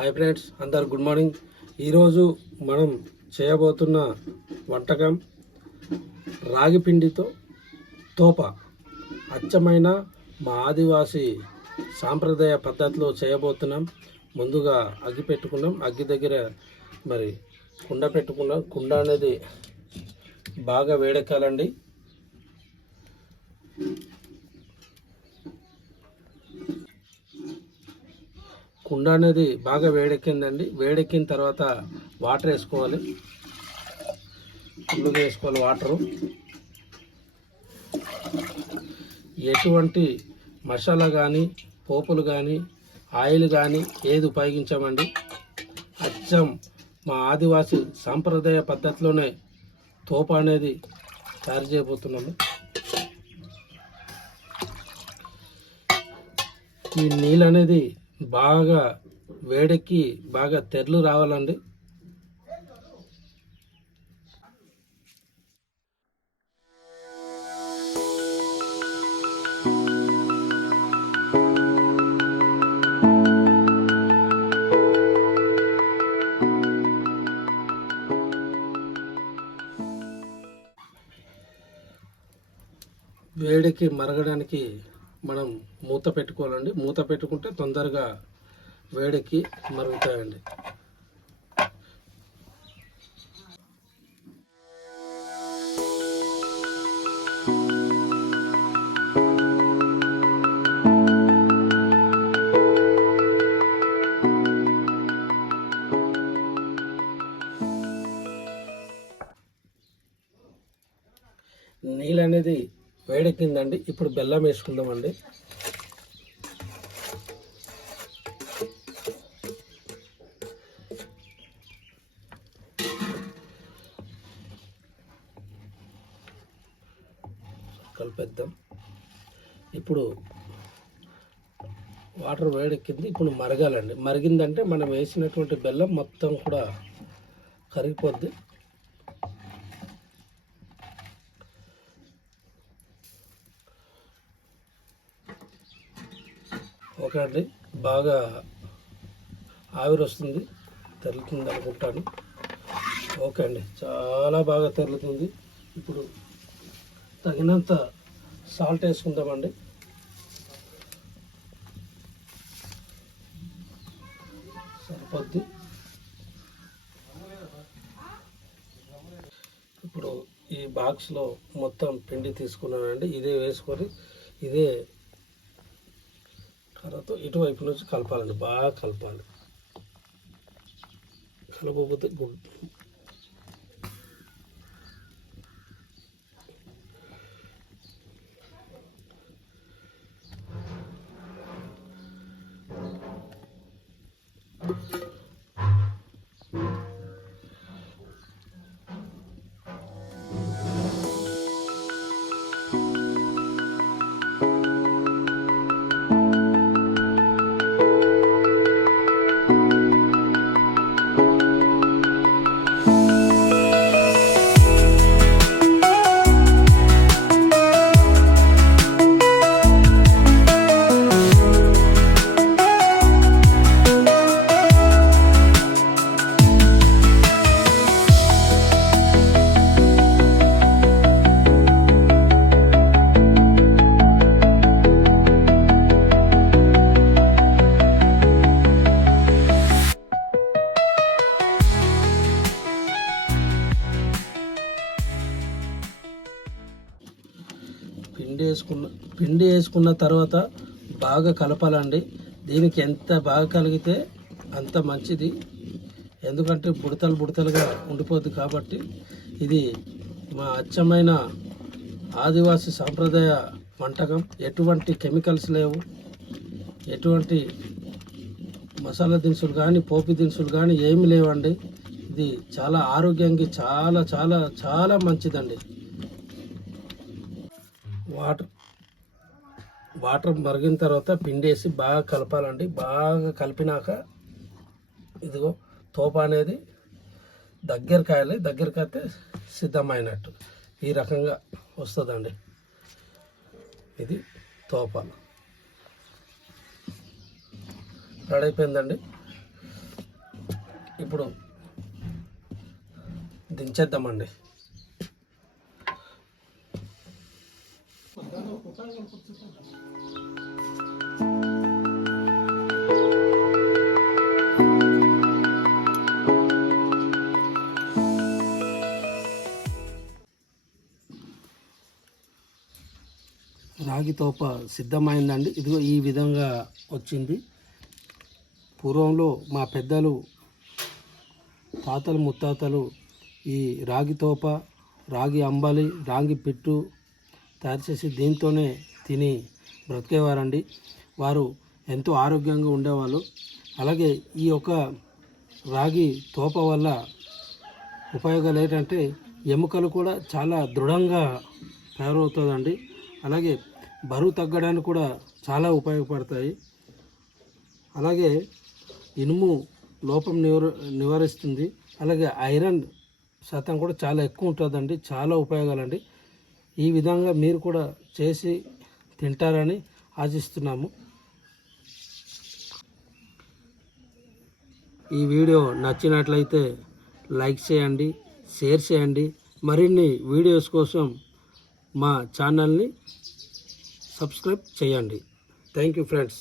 Hi friends, అందరు good morning. ఈరోజు మనం చేయబోతున్న వంటకం రాగి పిండితో తోప. అచ్చమైన మా ఆదివాసి సాంప్రదాయ పద్ధతిలో చేయబోతున్నాం. ముందుగా అగ్గి పెట్టుకున్నాం. అగ్గి దగ్గర మరి కుండ పెట్టుకున్నాం. కుండ అనేది బాగా వేడెక్కాలండి. కుండ అనేది బాగా వేడెక్కిందండి. వేడెక్కిన తర్వాత వాటర్ వేసుకోవాలి. ఫుల్లుగా వేసుకోవాలి వాటరు. ఎటువంటి మసాలా కానీ పోపులు కానీ ఆయిల్ కానీ ఏది ఉపయోగించామండి. అచ్చం మా ఆదివాసి సాంప్రదాయ పద్ధతిలోనే తోప అనేది తయారు చేయబోతున్నాము. ఈ నీళ్ళు అనేది బాగా వేడెక్కి బాగా తెరలు రావాలండి. వేడికి మరగడానికి మనం మూత పెట్టుకోవాలండి. మూత పెట్టుకుంటే తొందరగా వేడికి మరుగుతాయండి. నీళ్ళు అనేది వేడెక్కిందండి. ఇప్పుడు బెల్లం వేసుకుందామండి. కలిపేద్దాం. ఇప్పుడు వాటర్ వేడెక్కింది. ఇప్పుడు మరగాలండి. మరిగిందంటే మనం వేసినటువంటి బెల్లం మొత్తం కూడా కరిగిపోద్ది. ఓకే అండి, బాగా ఆవిరి వస్తుంది, తెరులుతుంది అనుకుంటాను. ఓకే అండి, చాలా బాగా తెరులుతుంది. ఇప్పుడు తగినంత సాల్ట్ వేసుకుందామండి. సరిపోద్ది. ఇప్పుడు ఈ బాక్స్లో మొత్తం పిండి తీసుకున్నానండి. ఇదే వేసుకొని ఇదే కర్రతో ఇటువైపు నుంచి కలపాలండి. బాగా కలపాలి. కలపకపోతే పిండి వేసుకున్న తర్వాత బాగా కలపాలండి. దీనికి ఎంత బాగా కలిగితే అంత మంచిది. ఎందుకంటే బుడతలుగా ఉండిపోద్ది. కాబట్టి ఇది మా అచ్చమైన ఆదివాసి సాంప్రదాయ వంటకం. ఎటువంటి కెమికల్స్ లేవు, ఎటువంటి మసాలా దినుసులు కానీ పోపు దినుసులు కానీ ఏమి లేవండి. ఇది చాలా ఆరోగ్యానికి చాలా చాలా చాలా మంచిదండి. వాటర్ మరిగిన తర్వాత పిండేసి బాగా కలపాలండి. బాగా కలిపినాక ఇదిగో తోప అనేది దగ్గరికి అయితే సిద్ధమైనట్టు ఈ రకంగా వస్తుందండి. ఇది తోప రెడీ అయిపోయిందండి. ఇప్పుడు దించేద్దామండి. రాగి తోప సిద్ధమైందండి. ఇదిగో ఈ విధంగా వచ్చింది. పూర్వంలో మా పెద్దలు, తాతలు, ముత్తాతలు ఈ రాగి తోప, రాగి అంబలి, రాగి పిట్టు తయారు చేసి దీంతోనే తిని బ్రతికేవారండి. వారు ఎంతో ఆరోగ్యంగా ఉండేవాళ్ళు. అలాగే ఈ యొక్క రాగి తోప వల్ల ఉపయోగాలు ఏంటంటే ఎముకలు కూడా చాలా దృఢంగా తయారవుతుందండి. అలాగే బరువు తగ్గడానికి కూడా చాలా ఉపయోగపడతాయి. అలాగే ఇనుము లోపం నివారిస్తుంది. అలాగే ఐరన్ శాతం కూడా చాలా ఎక్కువ ఉంటుందండి. చాలా ఉపయోగాలండి. ఈ విధంగా మీరు కూడా చేసి తింటారని ఆశిస్తున్నాము. ఈ వీడియో నచ్చినట్లయితే లైక్ చేయండి, షేర్ చేయండి. మరిన్ని వీడియోస్ కోసం మా ఛానల్ని సబ్స్క్రైబ్ చేయండి. Thank you friends.